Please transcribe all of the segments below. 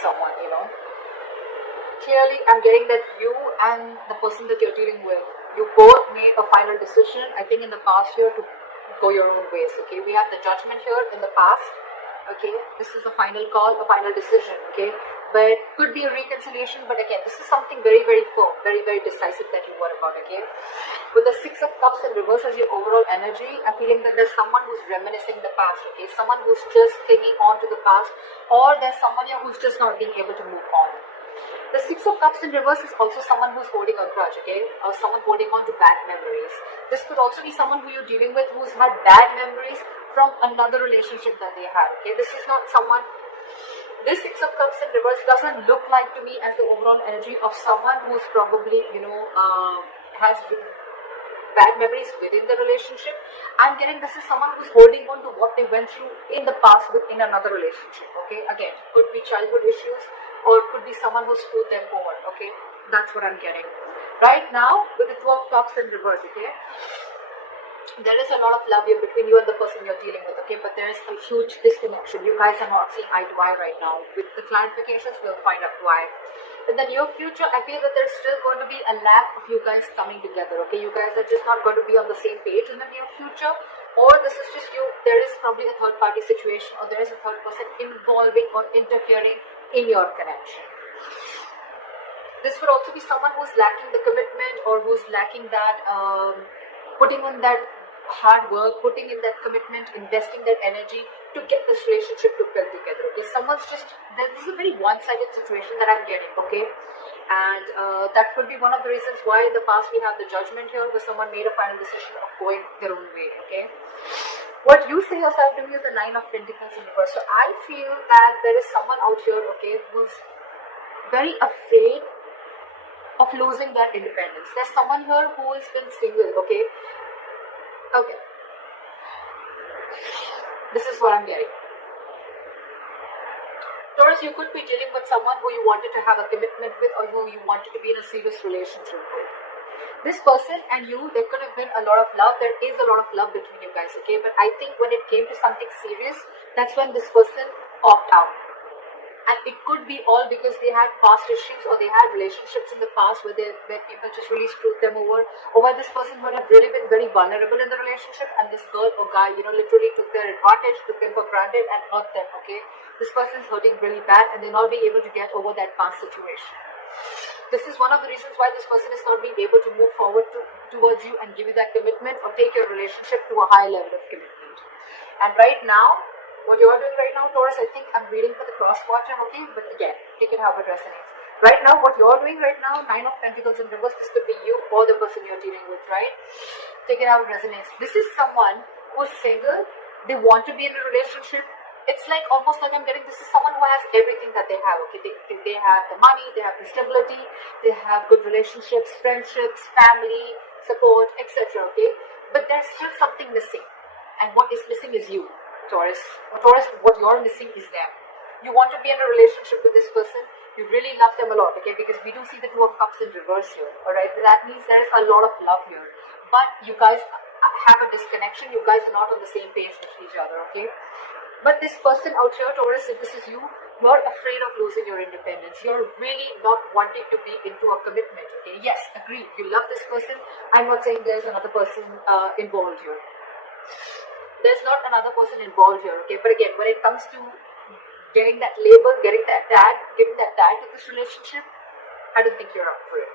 someone, you know. Clearly, I'm getting that you and the person that you're dealing with, you both made a final decision, I think, in the past year to go your own ways, okay? We have the judgment here in the past, okay? This is a final call, a final decision, okay? But could be a reconciliation, but again, this is something very, very firm, very, very decisive that you were about, okay? With the Six of Cups in reverse as your overall energy, I'm feeling that there's someone who's reminiscing the past, okay? Someone who's just clinging on to the past, or there's someone here who's just not being able to move on. The Six of Cups in reverse is also someone who's holding a grudge, okay? Or someone holding on to bad memories. This could also be someone who you're dealing with who's had bad memories from another relationship that they had, okay? This is not someone... This Six of Cups in reverse doesn't look like to me as the overall energy of someone who's probably, you know, has bad memories within the relationship. I'm getting this is someone who's holding on to what they went through in the past within another relationship, okay? Again, could be childhood issues, or could be someone who screwed them over, okay? That's what I'm getting. Right now, with the Two of Cups in reverse, okay? There is a lot of love here between you and the person you're dealing with, okay? But there is a huge disconnection. You guys are not seeing eye to eye right now. With the clarifications, we'll find out why. In the near future, I feel that there's still going to be a lack of you guys coming together, okay? You guys are just not going to be on the same page in the near future. Or this is just you, there is probably a third party situation, or there is a third person involving or interfering in your connection. This would also be someone who's lacking the commitment, or who's lacking that putting on that hard work, putting in that commitment, investing that energy to get this relationship to build together, okay? Someone's just, this is a very one-sided situation that I'm getting, okay? And that could be one of the reasons why in the past we have the judgment here, where someone made a final decision of going their own way, okay? What you see yourself doing is the Nine of Pentacles in reverse. So I feel that there is someone out here, okay, who's very afraid of losing their independence. There's someone here who has been single, okay? Okay. This is what I'm getting. Taurus, you could be dealing with someone who you wanted to have a commitment with, or who you wanted to be in a serious relationship with. This person and you, there could have been a lot of love. There is a lot of love between you guys, okay? But I think when it came to something serious, that's when this person opted out. And it could be all because they had past issues, or they had relationships in the past where people just really screwed them over, or where this person would have really been very vulnerable in the relationship, and this girl or guy, you know, literally took their advantage, took them for granted and hurt them, okay? This person's hurting really bad, and they're not being able to get over that past situation. This is one of the reasons why this person is not being able to move forward towards you and give you that commitment, or take your relationship to a high level of commitment. And right now, what you're doing right now, Taurus, I think I'm reading for the cross quadrant, okay? But again, take it how it resonates. Right now, what you're doing right now, Nine of Pentacles in reverse, this could be you or the person you're dealing with, right? Take it how it resonates. This is someone who's single, they want to be in a relationship. It's like, almost like I'm getting, this is someone who has everything that they have, okay? They have the money, they have the stability, they have good relationships, friendships, family, support, etc., okay? But there's still something missing. And what is missing is you, Taurus. Taurus, what you're missing is them. You want to be in a relationship with this person. You really love them a lot, okay? Because we do see the Two of Cups in reverse here, alright? That means there is a lot of love here. But you guys have a disconnection. You guys are not on the same page with each other, okay? But this person out here, Taurus, if this is you, you're afraid of losing your independence. You're really not wanting to be into a commitment, okay? Yes, agreed. You love this person. I'm not saying there's another person involved here. There's not another person involved here, okay? But again, when it comes to getting that label, getting that tag, giving that tag to this relationship, I don't think you're up for it.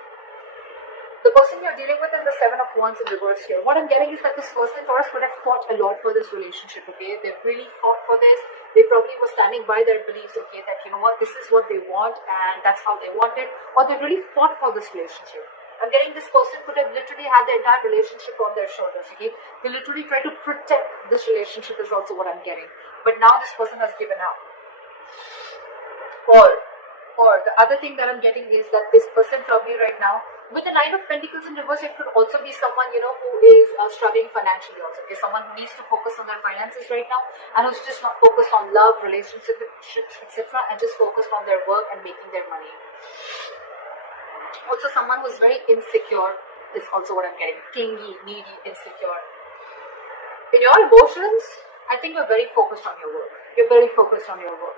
The person you're dealing with is the Seven of Wands in reverse here. What I'm getting is that this person, Taurus, would have fought a lot for this relationship, okay? They really fought for this. They probably were standing by their beliefs, okay? That, you know what, this is what they want and that's how they want it. Or they really fought for this relationship. I'm getting this person could have literally had the entire relationship on their shoulders, okay? They literally try to protect this relationship is also what I'm getting. But now this person has given up. Or the other thing that I'm getting is that this person probably right now, with the Nine of Pentacles in reverse, it could also be someone, you know, who is struggling financially also, okay? Someone who needs to focus on their finances right now, and who's just not focused on love, relationships, etc., and just focused on their work and making their money. Also, someone who's very insecure is also what I'm getting. Clingy, needy, insecure. In your emotions, I think you're very focused on your work. You're very focused on your work,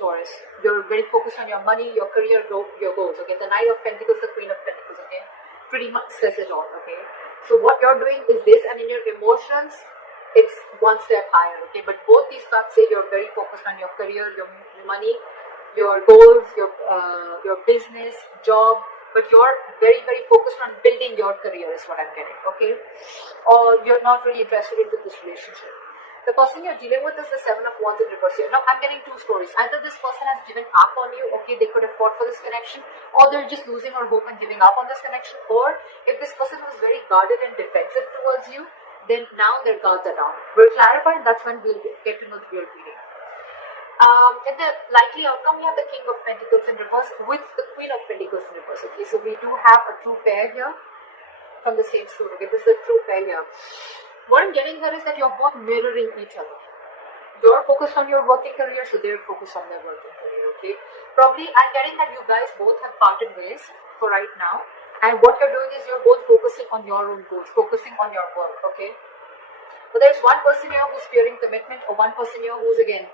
Taurus. You're very focused on your money, your career, your goals. Okay, the Knight of Pentacles, the Queen of Pentacles. Okay, pretty much says it all. Okay, so what you're doing is this, and in your emotions, it's one step higher. Okay, but both these cards say you're very focused on your career, your money, your goals, your business, job. But you're very, very focused on building your career, is what I'm getting. Okay, or you're not really interested into this relationship. The person you're dealing with is the Seven of Wands in reverse here. Now, I'm getting two stories. Either this person has given up on you, okay, they could have fought for this connection, or they're just losing her hope and giving up on this connection, or if this person was very guarded and defensive towards you, then now their guards are down. We'll clarify, and that's when we'll get to know the real reading. In the likely outcome, we have the King of Pentacles in reverse with the Queen of Pentacles in reverse. Okay, so we do have a true pair here from the same suit. Okay, this is a true pair here. What I'm getting here is that you're both mirroring each other. You're focused on your working career, so they're focused on their working career, okay? Probably, I'm getting that you guys both have parted ways for right now. And what you're doing is you're both focusing on your own goals, focusing on your work, okay? But there's one person here who's fearing commitment, or one person here who's, again,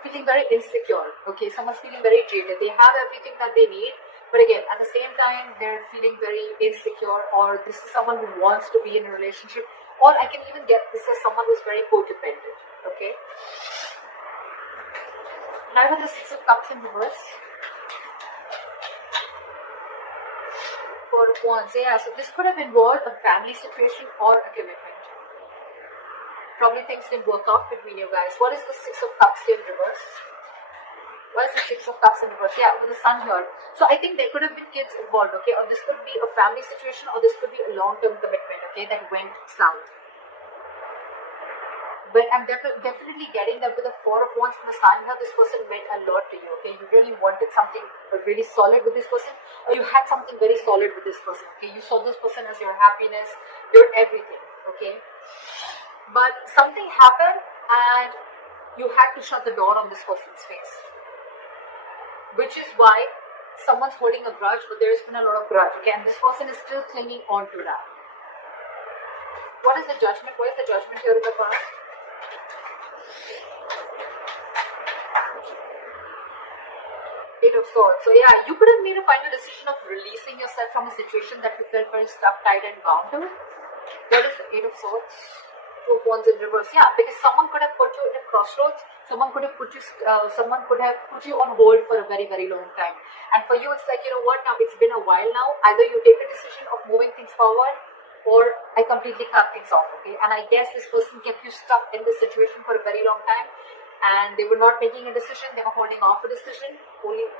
feeling very insecure, okay? Someone's feeling very jaded. They have everything that they need, but again, at the same time, they're feeling very insecure, or this is someone who wants to be in a relationship, or I can even get this as someone who's very codependent, okay? Now with the Six of Cups in reverse. Four of Wands, yeah, so this could have involved a family situation or a commitment. Probably things didn't work out between you guys. What is the Six of Cups here in reverse? What is the Six of Cups in reverse? Yeah, with the Sun here. So I think there could have been kids involved, okay? Or this could be a family situation, or this could be a long-term commitment, okay, that went south. But I'm definitely getting that with the Four of Wands from the Sun here, this person meant a lot to you, okay? You really wanted something really solid with this person, or you had something very solid with this person, okay? You saw this person as your happiness, your everything, okay? But something happened and you had to shut the door on this person's face. Which is why someone's holding a grudge, but there's been a lot of grudge, okay? And this person is still clinging on to that. What is the judgment? What is the judgment here in the past? Eight of Swords. So yeah, you could have made a final decision of releasing yourself from a situation that you felt very stuck, tied and bound to. What is the Eight of Swords? Two of Wands in reverse. Yeah, because someone could have put you in a crossroads. Someone could have put you on hold for a very, very long time. And for you, it's like, you know what? Now it's been a while now. Either you take a decision of moving things forward, or I completely cut things off. Okay. And I guess this person kept you stuck in this situation for a very long time, and they were not making a decision. They were holding off a decision, only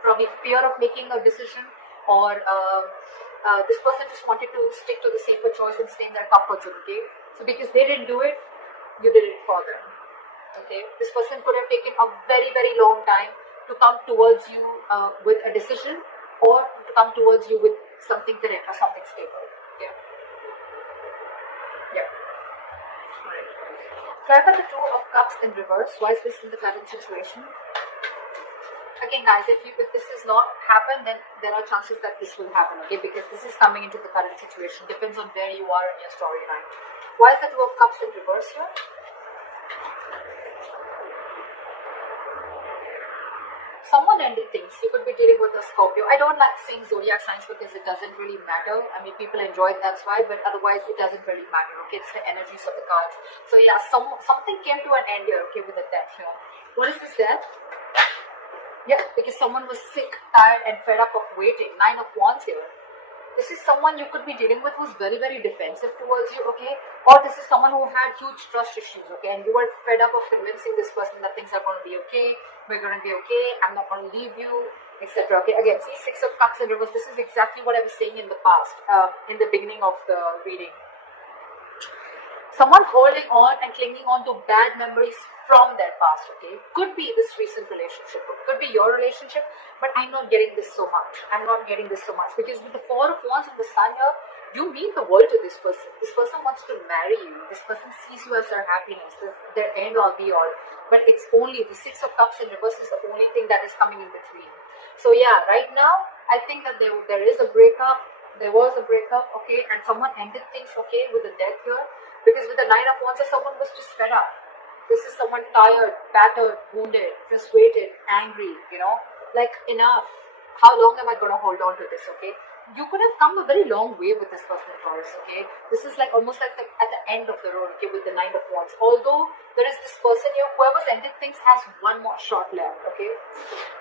probably fear of making a decision, or this person just wanted to stick to the safer choice and stay in their comfort zone. Okay. So because they didn't do it, you did it for them. Okay, this person could have taken a very, very long time to come towards you with a decision, or to come towards you with something correct or something stable. Okay. Yeah. Alright. So I've got the Two of Cups in reverse. Why is this in the current situation? Again, guys, if this does not happen, then there are chances that this will happen, okay? Because this is coming into the current situation. Depends on where you are in your storyline. Why is the Two of Cups in reverse here? Someone ended things. You could be dealing with a Scorpio. I don't like saying zodiac signs because it doesn't really matter. I mean, people enjoy it, that's why, but otherwise it doesn't really matter, okay? It's the energies of the cards. So yeah, something came to an end here, okay, with the death here. What is this death? Yeah, because someone was sick, tired, and fed up of waiting. Nine of Wands here. This is someone you could be dealing with who's very, very defensive towards you, okay? Or this is someone who had huge trust issues, okay? And you were fed up of convincing this person that things are going to be okay, we're going to be okay, I'm not going to leave you, etc. Okay, again, see, Six of Cups in reverse. This is exactly what I was saying in the past, in the beginning of the reading. Someone's holding on and clinging on to bad memories from their past, okay? Could be this recent relationship, could be your relationship, but I'm not getting this so much. I'm not getting this so much because with the Four of Wands and the Sun here, you mean the world to this person. This person wants to marry you. This person sees you as their happiness, their end all be all. But it's only the Six of Cups in reverse is the only thing that is coming in between. So yeah, right now, I think that there is a breakup. There was a breakup, okay, and someone ended things, okay, with the death here. Because with the Nine of Wands, someone was just fed up. This is someone tired, battered, wounded, frustrated, angry, like enough. How long am I going to hold on to this, okay? You could have come a very long way with this person, Taurus, okay? This is like almost like at the end of the road, okay, with the Nine of Wands. Although there is this person here, whoever's ended things has one more shot left, okay?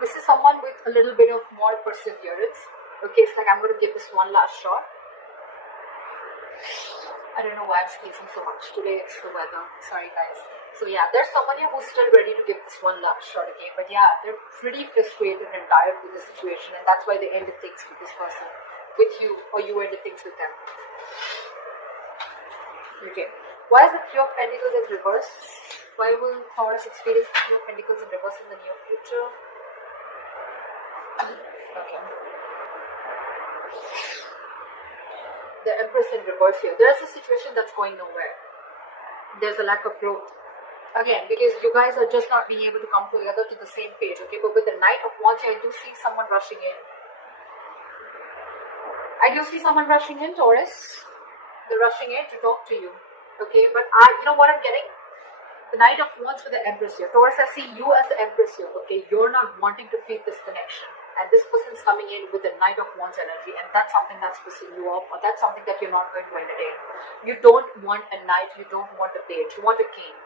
This is someone with a little bit of more perseverance, okay? It's like I'm going to give this one last shot. I don't know why I'm sneezing so much today. It's the weather. Sorry, guys. So yeah, there's someone here who's still ready to give this one last shot, okay? But yeah, they're pretty frustrated and tired with the situation, and that's why they ended things with this person, with you, or you ended things with them. Okay. Why is the Three of Pentacles in reverse? Why will Taurus experience the Three of Pentacles in reverse in the near future? Okay. The Empress in reverse here. There's a situation that's going nowhere. There's a lack of growth. Again, because you guys are just not being able to come together to the same page, okay? But with the Knight of Wands here, I do see someone rushing in. Taurus. They're rushing in to talk to you, okay? But you know what I'm getting? The Knight of Wands with the Empress here. Taurus, I see you as the Empress here, okay? You're not wanting to feed this connection. And this person's coming in with the Knight of Wands energy, and that's something that's pissing you off, or that's something that you're not going to entertain. You don't want a knight, you don't want a page, you want a king.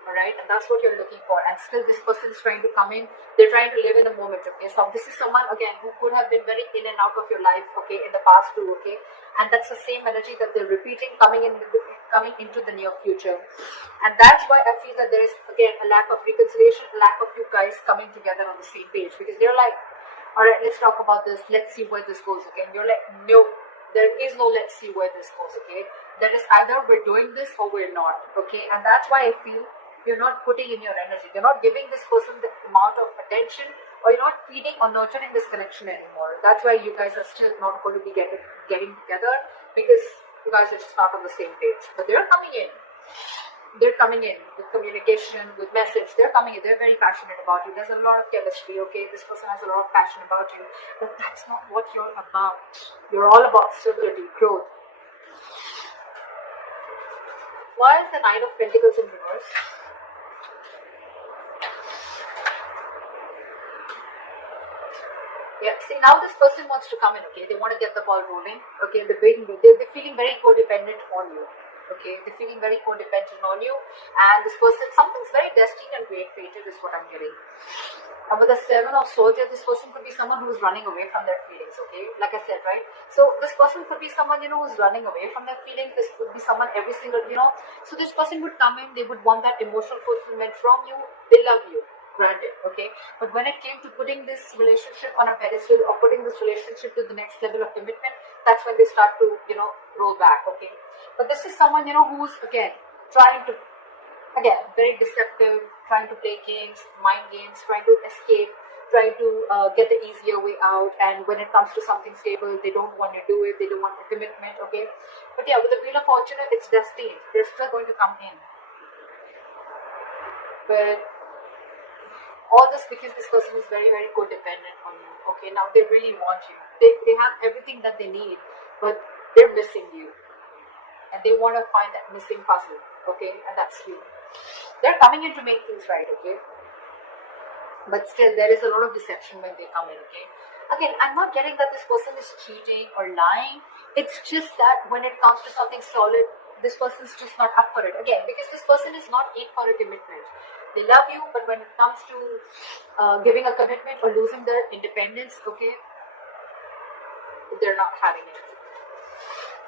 Alright, and that's what you're looking for. And still this person is trying to come in. They're trying to live in the moment, okay? So this is someone, again, who could have been very in and out of your life, okay, in the past too, okay? And that's the same energy that they're repeating, coming into the near future. And that's why I feel that there is, again, a lack of reconciliation, a lack of you guys coming together on the same page. Because they're like, alright, let's talk about this, let's see where this goes, okay? And you're like, no, there is no let's see where this goes, okay? There is either we're doing this or we're not, okay? And that's why I feel you're not putting in your energy. You're not giving this person the amount of attention, or you're not feeding or nurturing this connection anymore. That's why you guys are still not going to be getting together, because you guys are just not on the same page. But they're coming in. They're coming in with communication, with message. They're coming in. They're very passionate about you. There's a lot of chemistry, okay? This person has a lot of passion about you. But that's not what you're about. You're all about stability, growth. Why is the Nine of Pentacles in reverse? Yeah, see, now this person wants to come in, okay? They want to get the ball rolling, okay? They're feeling very codependent on you, okay? They're feeling very codependent on you, and this person, something's very destined and fated is what I'm getting. And with the Seven of Swords here, this person could be someone who's running away from their feelings, okay? Like I said, right? So this person could be someone, who's running away from their feelings. This could be someone every single, So this person would come in, they would want that emotional fulfillment from you. They love you. Granted, okay, but when it came to putting this relationship on a pedestal or putting this relationship to the next level of commitment, that's when they start to, roll back, okay. But this is someone, who's again trying to, very deceptive, trying to play games, mind games, trying to escape, trying to get the easier way out. And when it comes to something stable, they don't want to do it. They don't want the commitment, okay. But yeah, with the Wheel of Fortune, it's destined. They're still going to come in, but all this because this person is very, very codependent on you. Okay, now they really want you. They have everything that they need, but they're missing you. And they want to find that missing puzzle. Okay, and that's you. They're coming in to make things right, okay? But still, there is a lot of deception when they come in, okay? Again, I'm not getting that this person is cheating or lying. It's just that when it comes to something solid, this person's just not up for it. Again, because this person is not in for a commitment. They love you, but when it comes to giving a commitment or losing their independence, okay, they're not having it.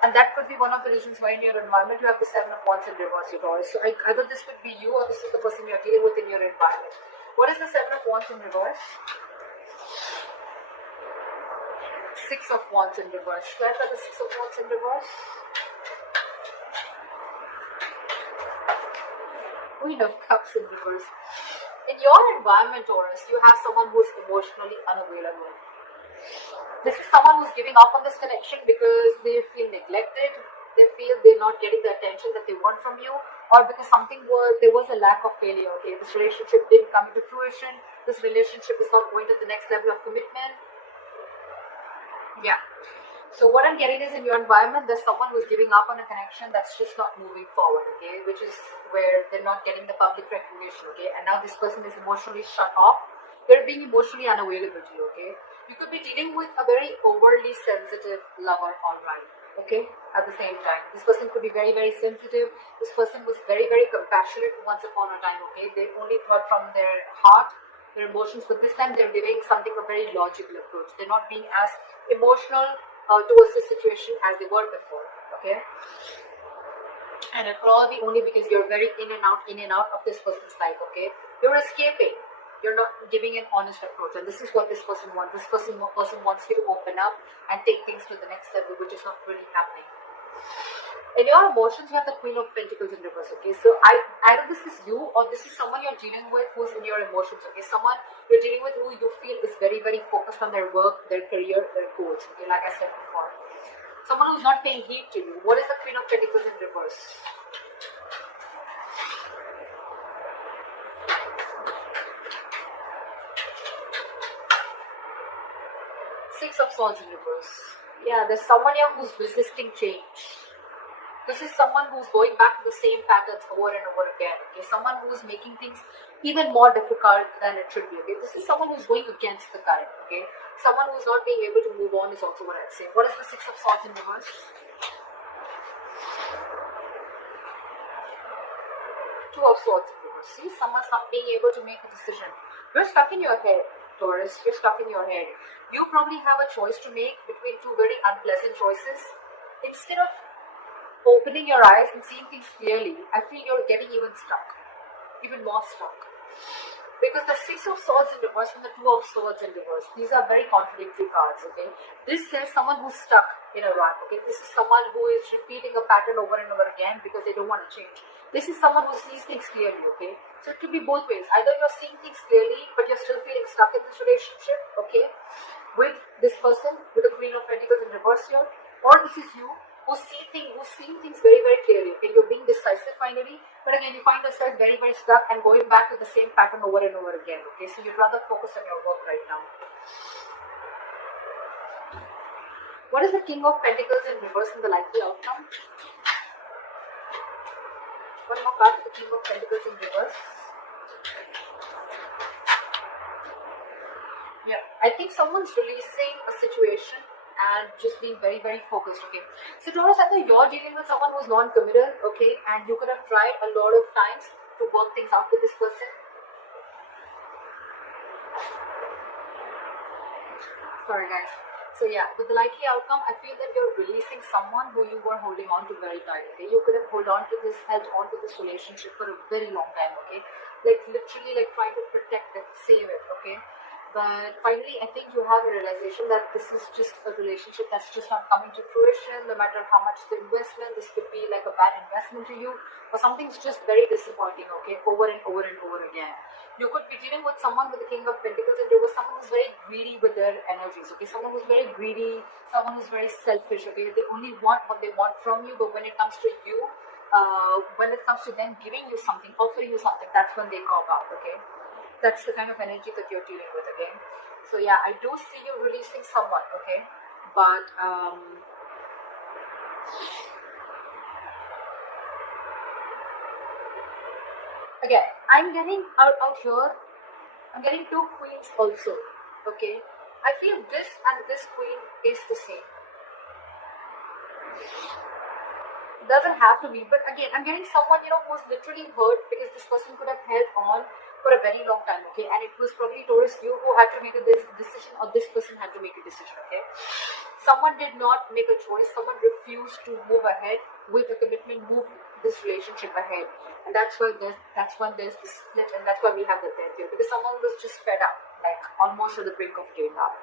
And that could be one of the reasons why in your environment you have the Seven of Wands in reverse, Taurus. So either this could be you or this is the person you're dealing with in your environment. What is the Seven of Wands in reverse? Six of Wands in reverse. Where's the Six of Wands in reverse? Queen of Cups in reverse. In your environment, Taurus, you have someone who is emotionally unavailable. This is someone who's giving up on this connection because they feel neglected. They feel they're not getting the attention that they want from you, or because there was a lack of failure. Okay, this relationship didn't come into fruition. This relationship is not going to the next level of commitment. Yeah. So what I'm getting is in your environment, there's someone who's giving up on a connection that's just not moving forward, okay? Which is where they're not getting the public recognition, okay? And now this person is emotionally shut off. They're being emotionally unavailable to you, okay? You could be dealing with a very overly sensitive lover, alright, okay? At the same time, this person could be very, very sensitive. This person was very, very compassionate once upon a time, okay? They only thought from their heart, their emotions, but this time they're doing something a very logical approach. They're not being as emotional towards the situation as they were before, okay? And it probably only because you're very in and out of this person's life, okay? You're escaping. You're not giving an honest approach, and this is what this person wants. This person wants you to open up and take things to the next level, which is not really happening. In your emotions, you have the Queen of Pentacles in reverse, okay? So either this is you or this is someone you're dealing with who's in your emotions, okay? Someone you're dealing with who you feel is very, very focused on their work, their career, their goals, okay? Like I said before. Someone who's not paying heed to you. What is the Queen of Pentacles in reverse? Six of Swords in reverse. Yeah, there's someone here who's resisting change. This is someone who's going back to the same patterns over and over again. Okay, someone who's making things even more difficult than it should be. Okay, this is someone who's going against the current. Okay, someone who's not being able to move on is also what I'd say. What is the Six of Swords in reverse? Two of Swords in reverse. See, someone's not being able to make a decision. You're stuck in your head, Taurus. You're stuck in your head. You probably have a choice to make between two very unpleasant choices. Instead of opening your eyes and seeing things clearly, I feel you're getting even stuck, even more stuck. Because the Six of Swords in reverse and the Two of Swords in reverse, these are very contradictory cards, okay? This says someone who's stuck in a rut, okay? This is someone who is repeating a pattern over and over again because they don't want to change. This is someone who sees things clearly, okay? So it could be both ways. Either you're seeing things clearly, but you're still feeling stuck in this relationship, okay? With this person, with the Queen of Pentacles in reverse here, or this is you, who's seeing things very, very clearly, okay? You're being decisive finally, but again, you find yourself very, very stuck and going back to the same pattern over and over again, okay? So you'd rather focus on your work right now. What is the King of Pentacles in reverse in the likely outcome? One more card for the King of Pentacles in reverse. Yeah, I think someone's releasing a situation and just being very, very focused, okay? So Taurus, I know you're dealing with someone who's non-committal, okay? And you could have tried a lot of times to work things out with this person. Sorry guys. So yeah, with the likely outcome, I feel that you're releasing someone who you were holding on to very tight, okay? You could have held on to this relationship for a very long time, okay? Like literally like trying to protect it, save it, okay? But finally, I think you have a realization that this is just a relationship that's just not coming to fruition, no matter how much the investment. This could be like a bad investment to you, or something's just very disappointing, okay, over and over and over again. You could be dealing with someone with the King of Pentacles, and there was someone who's very greedy with their energies, okay, someone who's very greedy, someone who's very selfish, okay, they only want what they want from you, but when it comes to you, when it comes to them giving you something, offering you something, that's when they cop out, okay. That's the kind of energy that you're dealing with again. So yeah, I do see you releasing someone, okay? But again, I'm getting out here, I'm getting two queens also, okay? I feel this and this queen is the same. It doesn't have to be, but again, I'm getting someone, who's literally hurt because this person could have held on for a very long time, okay? And it was probably Taurus, you who had to make a decision, or this person had to make a decision, okay? Someone did not make a choice, someone refused to move ahead with a commitment, move this relationship ahead. And that's when there's this split, and that's why we have the death here, because someone was just fed up, like almost at the brink of giving up.